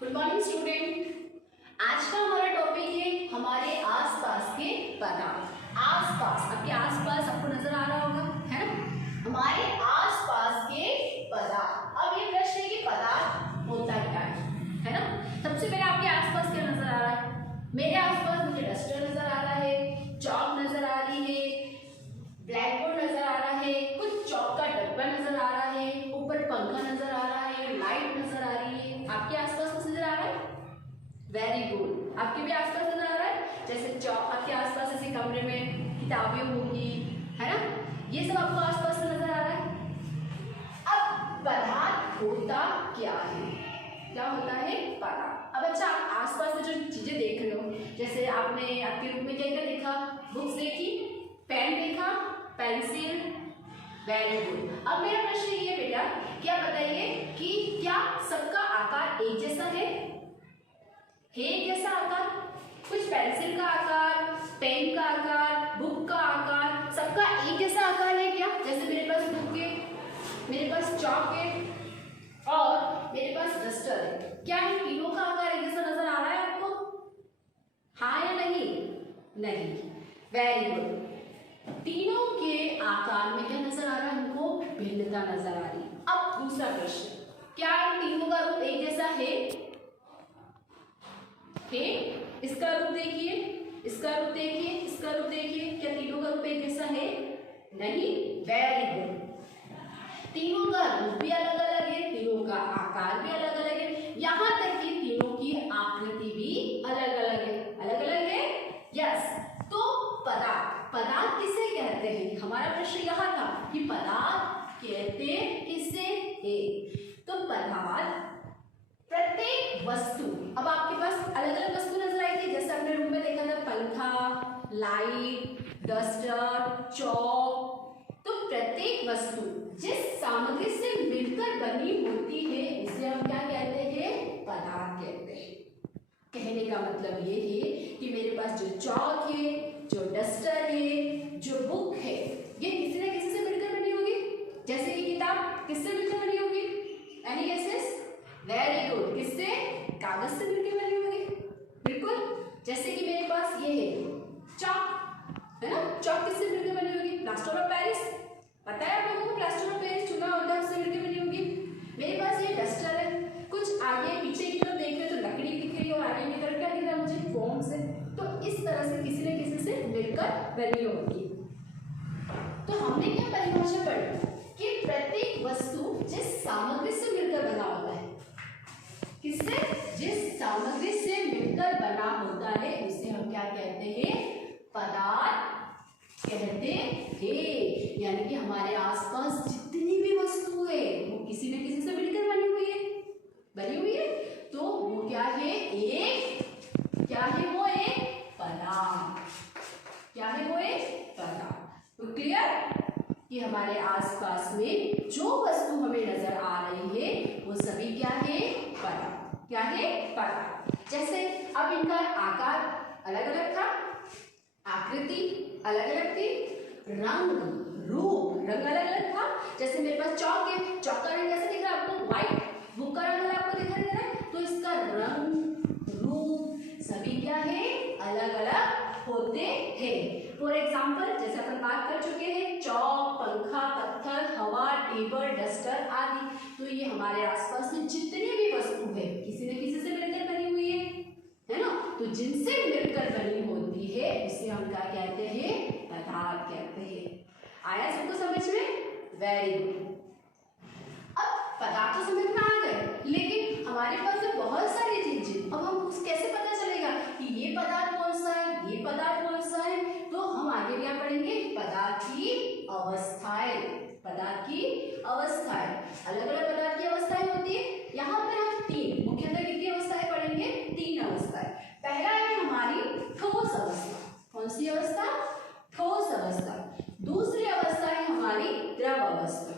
Good morning student. आज का हमारा टॉपिक है हमारे आसपास के पदार्थ। आसपास, आपके आसपास आपको नजर आ रहा होगा, है ना, हमारे आसपास के पदार्थ। अब ये प्रश्न है कि पदार्थ होता क्या है ना। सबसे पहले आपके आसपास क्या नजर आ रहा है? मेरे आसपास मुझे डस्टर नजर आ रहा है, चॉक नजर आ रही है, ब्लैक बोर्ड नजर आ रहा है, कुछ चॉक का डब्बा नजर आ रहा है, ऊपर पंखा नजर आ रहा है, लाइट नजर आ रही है। आपके आसपास कुछ नजर आ रहा है? वेरी गुड, आपके भी आसपास नजर आ रहा है। जैसे चॉक, आपके आसपास ऐसे कमरे में किताबें होंगी, है ना, ये सब आपको आसपास में नजर आ रहा है। अब पदार्थ होता क्या है? क्या होता है पदार्थ? अब अच्छा, आप आसपास में जो चीजें देख रहे हो, जैसे आपने आपके रूम में क्या क्या देखा? बुक्स देखी, पेन देखा, पेंसिल, वेरी गुड। अब मेरा प्रश्न ये बेटा, क्या बताइए कि क्या सबका आकार एक जैसा है? एक जैसा आकार? कुछ पेंसिल का आकार, पेन का आकार, बुक का आकार, सबका एक जैसा आकार है क्या? जैसे मेरे पास बुक है, मेरे पास चॉक है और मेरे पास डस्टर है, क्या इन तीनों का आकार एक जैसा नजर आ रहा है आपको? हाँ या नहीं? नहीं। Very good. तीनों के आकार में क्या नजर आ रहा है? इनको भिन्नता नजर आ रही है। अब दूसरा प्रश्न, क्या इन तीनों का रूप एक जैसा है? इसका रूप देखिए, इसका रूप देखिए, इसका रूप देखिए, क्या तीनों का रूप एक जैसा है? नहीं। Very good. तीनों का रूप भी अलग अलग है, तीनों का आकार भी अलग अलग है, यहाँ तक कि तीनों की आकृति भी अलग अलग है। अलग अलग है, यस। तो पदार्थ, पदार्थ किसे कहते हैं? हमारा प्रश्न यहाँ था कि पदार्थ कहते किसे हैं। तो पदार्थ प्रत्येक वस्तु, अब आपके पास अलग अलग वस्तु नजर आई थी, जैसे आपने रूम में देखा था पंखा, लाइट, डस्टर, चॉक। तो प्रत्येक वस्तु जिस सामग्री से मिलकर बनी होती है उसे हम क्या कहते हैं? पदार्थ कहते हैं। कहने का मतलब ये है कि मेरे पास जो चॉक है, जो डस्टर है, जो बुक है, ये किसी न किसी से मिलकर बनी होगी। जैसे कि किताब किससे मिलकर बनी होगी? Any guesses? Very good. किससे? कागज से मिलकर बनी होगी, बिल्कुल। जैसे कि मेरे पास ये है चॉक, है ना, चॉक किससे मिलकर बनी होगी? प्लास्टर ऑफ पेरिस, पता है आप लोगों को, प्लास्टर ऑफ पेरिस चुना होता है, उससे मिलकर बनी होगी। मेरे पास ये डस्टर है, कुछ आगे पीछे की तरफ देख रहे तो लकड़ी दिख रही है और आगे की तरफ क्या दिख रहा है मुझे? फोम से। तो इस तरह से किसी न किसी से मिलकर बनी होगी। तो हमने क्या परिभाषा पढ़ी कि प्रत्येक वस्तु जिस सामग्री से मिलकर बना होता है, किससे? जिस सामग्री से मिलकर बना होता है उसे हम क्या कहते हैं? पदार्थ कहते हैं। यानी कि हमारे आसपास जितनी भी वस्तु है वो किसी न किसी से मिलकर बनी हुई है, बनी हुई है। तो वो क्या है? एक, क्या है वो? एक पदार्थ। क्या है वो? एक पदार्थ। तो क्लियर कि हमारे आसपास में जो वस्तु हमें नजर आ रही है वो सभी क्या है? पदार्थ। क्या है? पदार्थ। जैसे अब इनका आकार अलग अलग था, आकृति अलग अलग थी, रंग रूप रंग अलग अलग था। जैसे मेरे पास चॉक है, चॉक का रंग कैसा दिख रहा है आपको? व्हाइट। बुक का रंग आपको दिखाई दे रहा है, तो इसका रंग रूप सभी क्या है? अलग अलग होते हैं। फॉर एग्जाम्पल, जैसे अपन बात कर चुके हैं, चॉक, पंखा, पत्थर, हवा, टेबल, डस्टर आदि। तो ये हमारे आसपास में जितनी भी वस्तु है किसी न किसी से मिलकर बनी हुई है ना। तो जिनसे मिलकर बनी होती है उसे हम क्या कहते हैं? पदार्थ कहते हैं। आया सबको समझ में? Very good. अब पदार्थ तो समझ में आ गए, लेकिन हमारे पास तो बहुत सारी चीजें, अब हम उस कैसे पता चलेगा कि ये पदार्थ कौन सा है, ये पदार्थ कौन सा है? तो हम आगे क्या पढ़ेंगे? पदार्थ की अवस्थाएं। पदार्थ की अवस्थाएं, अलग अलग पदार्थ की अवस्थाएं होती है। यहाँ पर हम तीन मुख्यतः कितनी अवस्थाएं पढ़ेंगे? तीन अवस्थाएं। पहला है हमारी ठोस अवस्था। कौन सी अवस्था? ठोस अवस्था। दूसरी अवस्था है हमारी द्रव अवस्था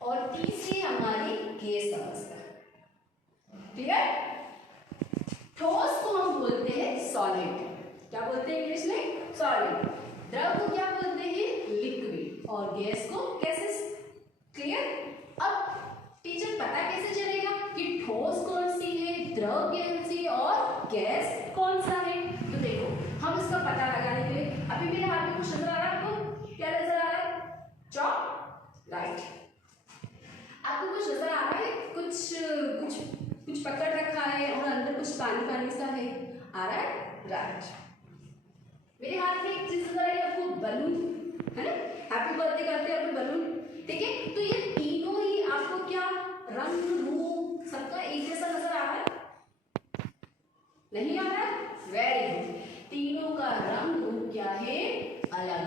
और तीसरी हमारी गैस अवस्था। क्लियर? ठोस को हम बोलते हैं सॉलिड। क्या बोलते हैं इंग्लिश में? सॉलिड। द्रव को क्या बोलते हैं? लिक्विड। और गैस को गैसेस। क्लियर? अब टीचर पता कैसे चलेगा कि ठोस कौन सी है, द्रव गैसीय और गैस कौन सा है। तो देखो हम इसका पता लगाने के लिए, अभी मेरे हाथ में कुछ नजर आ रहा है आपको, क्या नजर आ रहा है, चॉक, राइट। आपको कुछ नजर आ रहा है, कुछ पकड़ रखा है और अंदर कुछ पानी पानी सा है, आ रहा है, राइट। मेरे हाथ में एक चीज नजर आ रही है आपको, बलून है ना, हैप्पी बर्थडे करते हैं अपने बलून, ठीक है। तो ये तीनों ही आपको क्या रंग रूप सबका एक जैसा नजर आ रहा है, नहीं आ रहा है, वेरी गुड। तीनों का रंग रूप क्या है, अलग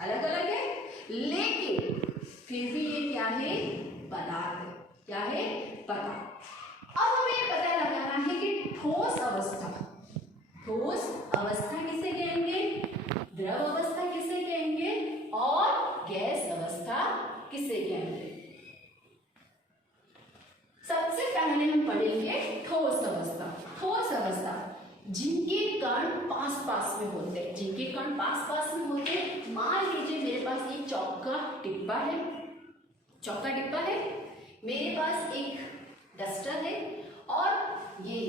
अलग है, लेकिन फिर भी ये क्या है, पदार्थ है, क्या है, पदार्थ। अब हमें पता लगाना है कि ठोस अवस्था किसे कहेंगे, द्रव अवस्था किसे कहेंगे और गैस अवस्था किसे कहेंगे। सबसे पहले हम पढ़ेंगे ठोस अवस्था। ठोस अवस्था जिनके कण पास में होते हैं, जिनके कण पास में होते हैं। मान लीजिए मेरे पास एक चौक का डिब्बा है, मेरे पास एक डस्टर है और ये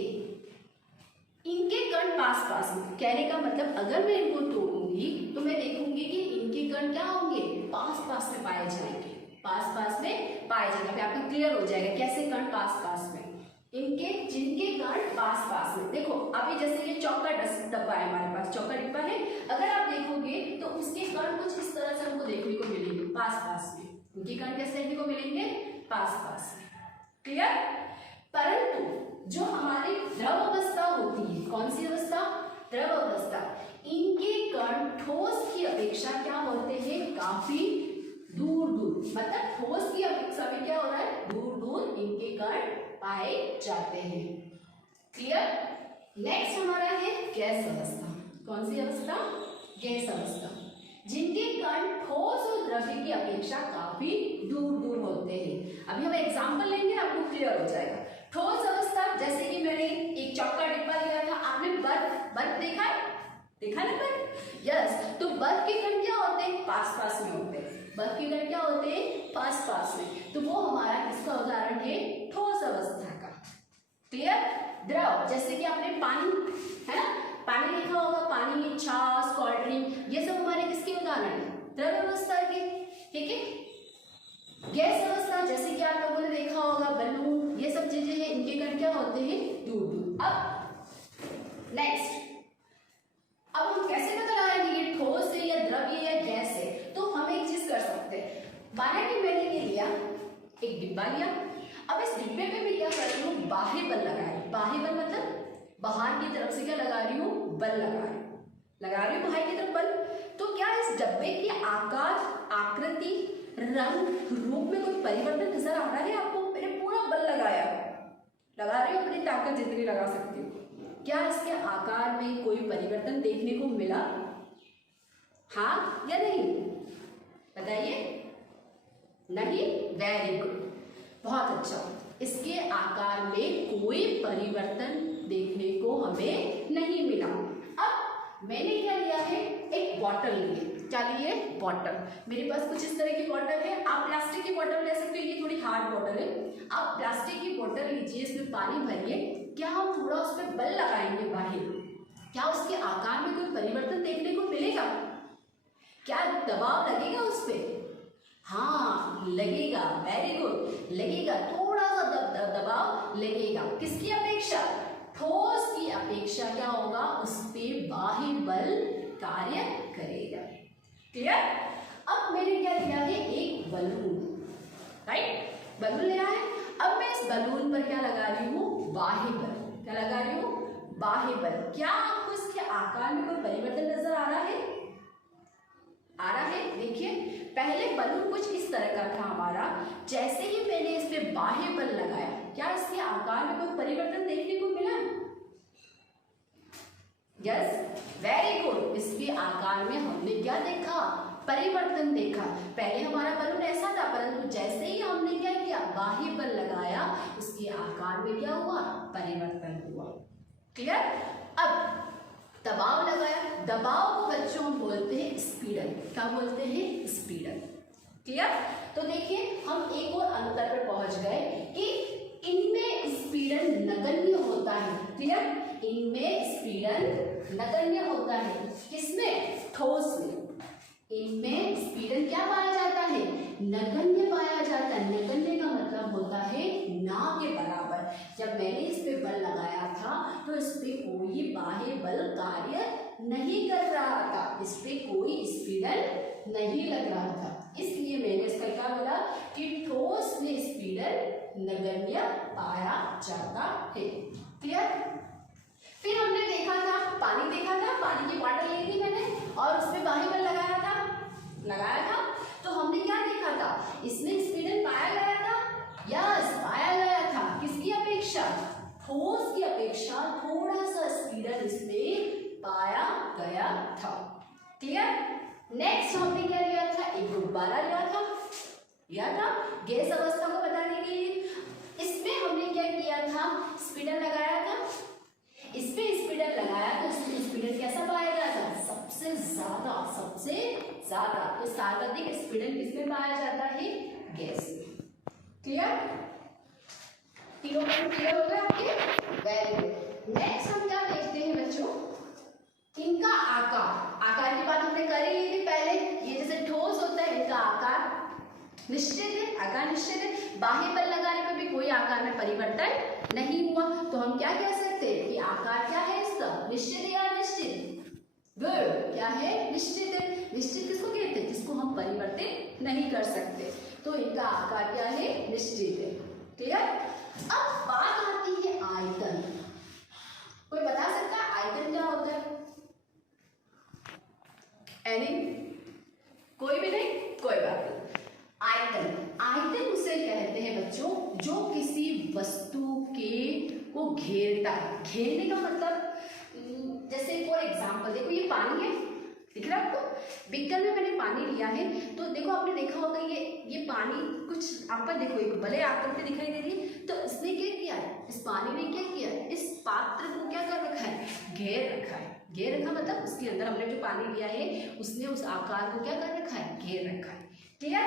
इनके कण पास में। कहने का मतलब अगर मैं इनको तोड़ूंगी तो मैं देखूंगी कि इनके कण क्या होंगे, पास में पाए जाएंगे, पास में पाए जाएंगे। आपको क्लियर हो जाएगा कैसे कण पास में, जिनके कण पास में। देखो अभी जैसे ये चौक का डब्बा है, हमारे पास चौक का डिब्बा है, अगर आप देखोगे तो उसके कण कुछ इस तरह से हमको देखने को मिलेंगे, पास में। उनके कण कैसे देखने को मिलेंगे, पास में, क्लियर। परंतु जो हमारी द्रव अवस्था होती है, कौन सी अवस्था, द्रव अवस्था, इनके कण ठोस की अपेक्षा क्या होते हैं, काफी दूर, मतलब ठोस की अपेक्षा में क्या हो रहा है, दूर इनके कण पाए जाते हैं, क्लियर। नेक्स्ट हमारा है गैस अवस्था। कौन सी अवस्था, गैस अवस्था, जिनके कण ठोस और द्रव्य की अपेक्षा काफी दूर होते हैं। अभी हम एग्जांपल लेंगे, आपको क्लियर हो जाएगा। ठोस अवस्था जैसे कि मैंने एक चौक का डिब्बा लिया था, आपने बर्फ देखा ना बर्फ, यस। तो बर्फ के कण क्या होते हैं, पास में होते हैं, बर्फ के कण क्या होते हैं, पास में। तो वो हमारा किसका उदाहरण है, ठोस अवस्था का, क्लियर। द्रव जैसे कि आपने पानी है ना, पानी देखा होगा, पानी, छाछ, कोल्ड ड्रिंक, ये सब हमारे किसके उदाहरण है, द्रव अवस्था के, ठीक है। गैस अवस्था जैसे कि आप लोगों ने देखा होगा, बलून, ये सब चीजें हैं, इनके कण क्या होते हैं, दूर। अब नेक्स्ट, अब हम कैसे पता लगाएंगे ये ठोस है या द्रव्य या गैस है। तो हम एक चीज कर सकते हैं, माना कि मैंने ये लिया, एक डिब्बा लिया, अब इस डिब्बे पे मैं क्या कर रही हूँ, बाह्य बल लगा रही हूँ। बाह्य बल मतलब बाहर की तरफ से क्या लगा रही हूँ, बल लगा रही हूँ बाहर की तरफ बल। तो क्या इस डब्बे के आकार, आकृति, रंग, रूप में कोई परिवर्तन नजर आ रहा है आपको। मैंने पूरा बल लगा रही हूँ, अपनी ताकत जितनी लगा सकती हूँ। क्या इसके आकार में कोई परिवर्तन देखने को मिला, हाँ या नहीं, बताइए, नहीं, वेरी गुड, बहुत अच्छा। इसके आकार में कोई परिवर्तन देखने को हमें नहीं मिला। अब मैंने क्या लिया है, एक बॉटल ली, क्या लिए, बॉटल। मेरे पास कुछ इस तरह की बॉटल है, आप प्लास्टिक की बॉटल ले सकते हो, ये थोड़ी हार्ड बॉटल है। आप प्लास्टिक की बॉटल लीजिए, इसमें पानी भरिए, क्या हम थोड़ा उस पर बल लगाएंगे बाहर, क्या उसके आकार में कोई परिवर्तन देखने को मिलेगा, क्या दबाव लगेगा उस पर, हाँ लगेगा, वेरी गुड, लगेगा, थोड़ा सा दबाव लगेगा। किसकी अपेक्षा, ठोस की अपेक्षा क्या होगा, उस पर बाह्य बल कार्य करेगा, क्लियर। अब मैंने क्या लिया है, एक बलून, राइट, बलून लिया है। अब मैं इस बलून पर क्या लगा रही हूँ, बाह्य बल, क्या लगा रही हूँ, बाह्य बल। क्या आपको इसके आकार में कोई परिवर्तन नजर आ रहा है, देखिए पहले बलून कुछ इस तरह का था हमारा, जैसे ही मैंने इस पे बाह्य बल लगाया, क्या इसके आकार में कोई परिवर्तन देखने को मिला, यस, वेरी गुड। इसके आकार में हमने क्या देखा, परिवर्तन देखा। पहले हमारा बलून ऐसा था, परंतु जैसे ही हमने क्या किया, बाह्य बल लगाया, उसके आकार में क्या हुआ, परिवर्तन हुआ, क्लियर। अब दबाव लगाया, दबाव को बच्चों हम बोलते हैं स्पीडन, क्या बोलते हैं, स्पीडन, क्लियर। तो देखिए हम एक और अंतर पर पहुंच गए कि इनमें स्पीडन नगण्य होता है। क्लियर? इनमें स्पीडन नगण्य होता है। किसमें? ठोस में। इनमें स्पीडन क्या पाया जाता है? नगण्य पाया जाता है। नगण्य का मतलब होता है ना के बराबर। जब मैंने इस पे बल लगाया था तो इस पे कोई बाह्य बल कार्य नहीं कर रहा था, इस पे कोई स्पीडन नहीं लग रहा था, इसलिए मैंने इसका क्या बोला कि ठोस में स्पीडन नगण्य पाया जाता है। क्लियर? फिर हमने देखा था, पानी देखा था, पानी की बॉटल ली थी मैंने और उसमें बाह्य बल लगाया था तो हमने क्या देखा था? इसमें स्पीडन पाया गया था। यस, पाया गया था। किसकी अपेक्षा? ठोस की अपेक्षा थोड़ा सा स्पीडन इसमें पाया गया था। क्लियर? नेक्स्ट हमने क्या लिया था? एक गुब्बारा लिया था गैस अवस्था को बताने के लिए। इसमें हमने क्या किया था? स्पीडन लगाया था। इस पे स्पीडन लगाया तो इसमें स्पीडन कैसा पाया गया था? सबसे ज्यादा। तो सर्वाधिक स्पीडन किसमें पाया जाता है? गैस में। क्लियर? तीनों पॉइंट क्लियर हो गए आपके? Very good. नेक्स्ट हम क्या देखते हैं बच्चों? इनका आकार की बात हमने कर ही ली थी पहले। ये जैसे ठोस होता है, इनका आकार निश्चित है। बाह्य बल लगाने पर भी कोई आकार में परिवर्तन नहीं हुआ, तो हम क्या कह सकते हैं कि आकार क्या है इसका? निश्चित है या अनिश्चित? गुड, क्या है? निश्चित है। निश्चित किसको कहते हैं? जिसको हम परिवर्तित नहीं कर सकते, तो इनका आकार क्या है? निश्चित है। क्लियर? अब बात आती है आयतन। कोई बता सकता है आयतन क्या होता है? कोई भी नहीं? कोई बात नहीं। आयतन उसे कहते हैं बच्चों जो किसी वस्तु को घेरता है। घेरने का मतलब जैसे फॉर एग्जाम्पल देखो, ये पानी है, दिख रहा है आपको? बीकर में मैंने पानी लिया है, तो देखो आपने देखा होगा ये पानी कुछ आप पर देखो एक बड़े आकृति दिखाई दे रही है, तो इसने क्या किया है? इस पानी ने क्या किया है? इस पात्र को क्या कर रखा है? घेर रखा मतलब उसके अंदर हमने जो पानी लिया है उसने उस आकार को क्या कर रखा है? घेर रखा है। क्लियर?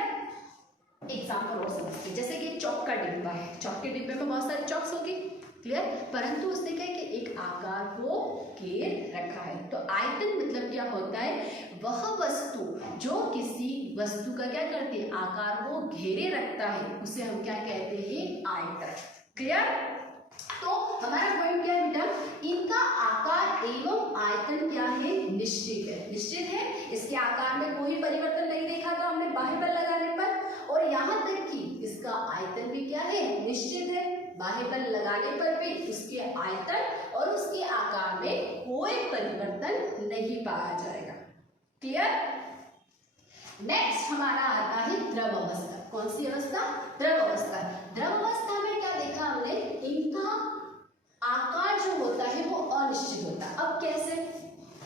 एग्जाम्पल और समझते, जैसे कि चौक का डिब्बा है, चौक के डिब्बे में बहुत सारे चौक्स होगी। क्लियर? परंतु उसने क्या कि एक आकार को घेर रखा है। तो आयतन मतलब क्या होता है? वह वस्तु जो किसी वस्तु का क्या करती है? आकार को घेरे रखता है, उसे हम क्या कहते हैं? आयतन। क्लियर? तो हमारा पॉइंट क्या है बेटा? इनका आकार एवं आयतन क्या है? निश्चित है। इसके आकार में कोई परिवर्तन नहीं देखा था हमने बाह्य बल लगाने पर, और यहाँ तक कि इसका आयतन भी क्या है? निश्चित है। बाह्य बल लगाने पर भी उसके आयतन और उसके आकार में कोई परिवर्तन नहीं पाया जाएगा। क्लियर? नेक्स्ट हमारा आता है द्रव अवस्था। कौन सी अवस्था? द्रव अवस्था। द्रव अवस्था में क्या देखा हमने? इनका आकार जो होता है वो अनिश्चित होता है। अब कैसे?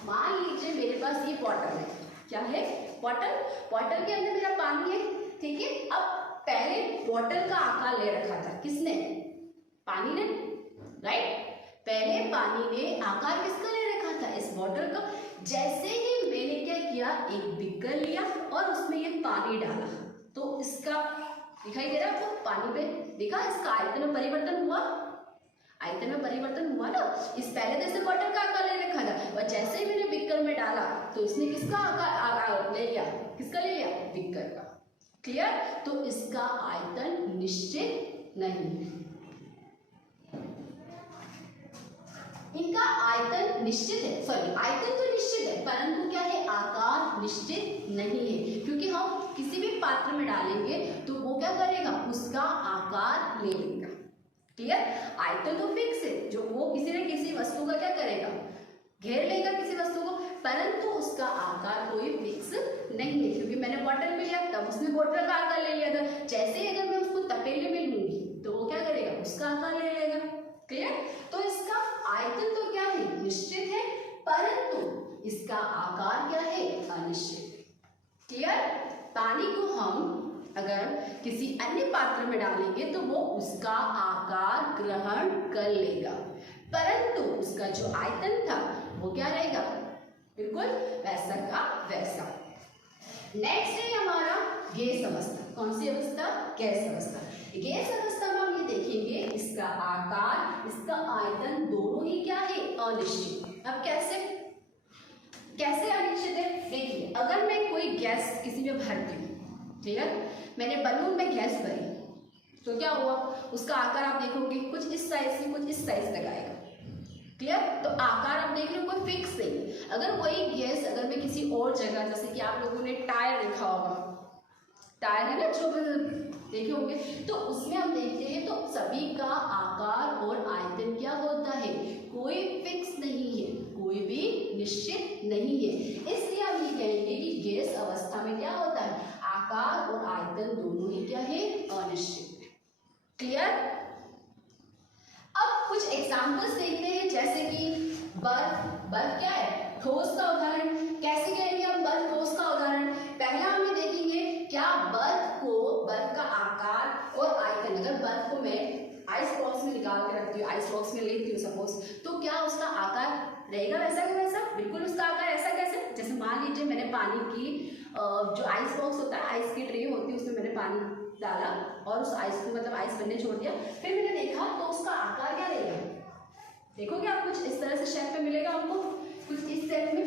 मान लीजिए मेरे पास ये बॉटल है। क्या है? बॉटल के अंदर मेरा पानी है, ठीक है? अब पहले बॉटल का आकार ले रखा था किसने? पानी ने, राइट? पहले पानी ने आकार किसका ले रखा था? इस बॉटल का। जैसे ही मैंने क्या किया? एक बीकर लिया और उसमें ये पानी डाला, तो इसका दिखाई दे रहा है आपको? पानी पे देखा इसका आयतन में परिवर्तन हुआ? आयतन में परिवर्तन हुआ ना। इस पहले जैसे बॉटल का आकार ले रखा था और जैसे ही मैंने बीकर में डाला तो इसने किसका आकार ले लिया? किसका ले लिया? बीकर का। क्लियर? तो इसका आयतन निश्चित नहीं है। इनका आयतन निश्चित है, आयतन तो निश्चित है, परंतु क्या है? आकार निश्चित नहीं है, क्योंकि हम किसी भी पात्र में डालेंगे तो वो क्या करेगा? उसका आकार ले लेगा। क्लियर? आयतन तो फिक्स है, जो वो किसी न किसी वस्तु का क्या करेगा? घेर लेगा किसी वस्तु को, परंतु उसका आकार कोई फिक्स नहीं है। क्योंकि मैंने बॉटल में लिया तब उसने बॉटल का आकार ले लिया था, जैसे ही अगर मैं उसको तपेले में लूंगी तो वो क्या करेगा? उसका आकार ले लेगा। क्लियर? तो इसका आयतन तो क्या है? निश्चित है, परंतु इसका आकार क्या है? अनिश्चित। क्लियर? पानी को हम अगर किसी अन्य पात्र में डालेंगे तो वो उसका आकार ग्रहण कर लेगा, परंतु उसका जो आयतन था वो क्या रहेगा? बिल्कुल वैसा का वैसा। नेक्स्ट है हमारा गैस अवस्था। कौन सी अवस्था? गैस अवस्था। गैस अवस्था में हम ये देखेंगे इसका आकार, इसका आयतन दोनों ही क्या है, अनिश्चित। अब कैसे अनिश्चित है? देखिए, अगर मैं कोई गैस किसी में भरती हूँ, ठीक है, मैंने बलून में गैस भरी, तो क्या हुआ, उसका आकार आप देखोगे कुछ इस साइज से कुछ इस साइज तक आएगा। क्लियर? तो आकार आप देख रहे हो कोई फिक्स नहीं। अगर वही गैस अगर मैं किसी और जगह, जैसे कि आप लोगों ने टायर देखा होगा, टायर है ना जो देखे होंगे, तो उसमें हम देखते हैं तो सभी का आकार और आयतन क्या होता है, कोई फिक्स नहीं है, कोई भी निश्चित नहीं है। इसलिए हम ये कहेंगे कि गैस अवस्था में क्या होता है, आकार और आयतन दोनों ही क्या है, अनिश्चित है। क्लियर? अब कुछ एग्जांपल्स देखते हैं, जैसे कि बर्फ क्या है, ठोस का उदाहरण। कैसे कहेंगे हम ठोस का उदाहरण? पहला हम देखेंगे क्या बर्फ का आकार और आयतन, अगर बर्फ को मैं आइस बॉक्स में निकाल के रखती हूँ, आइस बॉक्स में लेती हूँ सपोज, तो क्या उसका आकार रहेगा वैसा का वैसा? बिल्कुल उसका आकार ऐसा कैसे? जैसे मान लीजिए मैंने पानी की जो आइस बॉक्स होता है, आइस की ट्रे होती है, उसमें मैंने पानी डाला और उस आइस को मतलब आइस बनने छोड़ दिया, फिर मैंने देखा तो उसका आकार क्या रहेगा? देखोगे आप कुछ इस तरह से शेप में मिलेगा आपको, कुछ इस शेप में,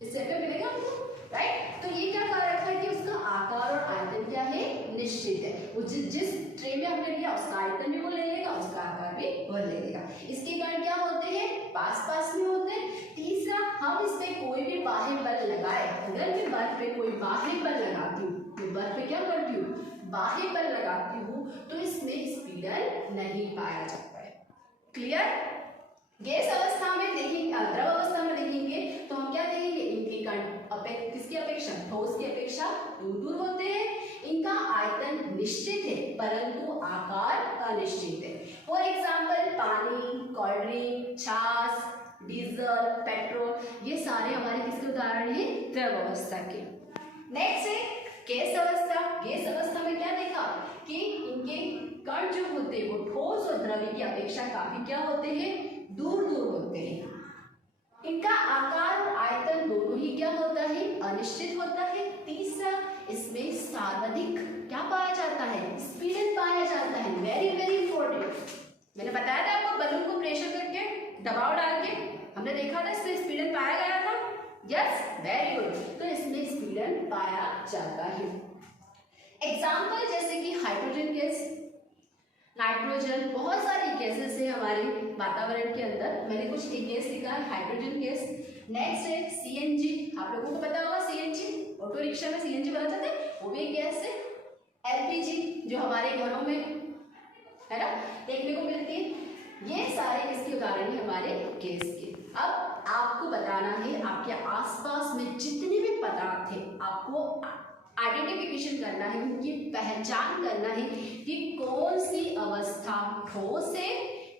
इस शेप में मिलेगा आपको, राइट? तो ये क्या कहा रखा है कि उसका आकार और आयतन क्या है, निश्चित है। वो जिस ट्रे में हमने लिया उसका आयतन भी वो ले लेगा, उसका आकार भी वो ले लेगा। इसके कारण क्या होते हैं, पास में होते हैं। तीसरा, हम इस पे कोई भी बाह्य बल लगाए, अगर मैं बर्फ पे कोई बाह्य बल लगाती हूँ, मैं बर्फ पे क्या करती हूँ, बाह्य बल लगाती हूँ, तो इसमें स्पीडन नहीं पाया जाता है। क्लियर? गैस अवस्था में देखेंगे, द्रव अवस्था में देखेंगे तो हम क्या देखेंगे, इनके कण किसकी अपेक्षा, ठोस की अपेक्षा दूर होते हैं। इनका आयतन निश्चित है परंतु आकार अनिश्चित है। फॉर एग्जाम्पल पानी, कोल्ड ड्रिंक, छाछ, डीजल, पेट्रोल, ये सारे हमारे किसके उदाहरण हैं, द्रव अवस्था के। नेक्स्ट है गैस अवस्था। गैस अवस्था में क्या देखा कि इनके कण जो होते हैं वो ठोस और द्रव्य की अपेक्षा काफी क्या होते हैं, दूर होते हैं। इनका आकार और आयतन दोनों ही क्या होता है, अनिश्चित होता है। तीसरा, इसमें सर्वाधिक क्या पाया जाता है, स्पीडन पाया जाता है। वेरी इंपॉर्टेंट, मैंने बताया था आपको, बलून को प्रेशर करके दबाव डाल के हमने देखा था, इसमें स्पीडन पाया गया था। Yes, very good. तो इसमें स्पीडन पाया जाता है। एग्जाम्पल जैसे कि हाइड्रोजन गैस, नाइट्रोजन, बहुत सारी गैसेस है हमारे वातावरण के अंदर। मैंने कुछ एक गैस लिखा है, हाइड्रोजन गैस। नेक्स्ट है सीएनजी, आप लोगों को पता होगा सीएनजी, ऑटो रिक्शा में सीएनजी बना जाता है, वो भी एक गैस है। एलपीजी जो हमारे घरों में है ना देखने को मिलती है। ये सारे किसके उदाहरण है, हमारे गैस के। अब आपको बताना है आपके आसपास में जितने भी पदार्थ है, आपको आइडेंटिफिकेशन करना है, उनकी पहचान करना है कि कौन सी अवस्था ठोस है,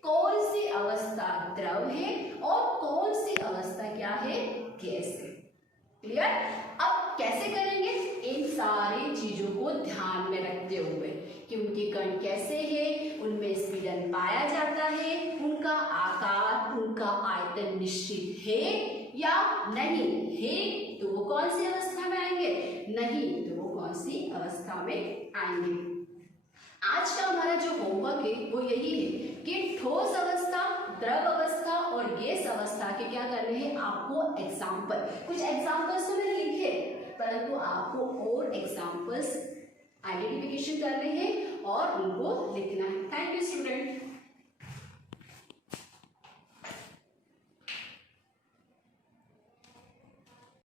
कौन सी अवस्था द्रव है और कौन सी अवस्था क्या है, गैस है। क्लियर? अब कैसे करेंगे, इन सारी चीजों को ध्यान में रखते हुए कि उनके कण कैसे हैं, उनमें स्पीडन पाया जाता है, उनका आकार, उनका आयतन निश्चित है या नहीं है, तो वो कौन सी अवस्था में आएंगे, नहीं तो वो कौन सी अवस्था में आएंगे। आज का हमारा जो होमवर्क है वो यही है कि ठोस अवस्था, द्रव अवस्था और गैस अवस्था के क्या करने हैं, आपको एग्जाम्पल, कुछ एग्जाम्पल्स तो मैंने लिखे परंतु आपको और एग्जाम्पल्स आइडेंटिफिकेशन करने हैं और उनको लिखना है। Thank you student.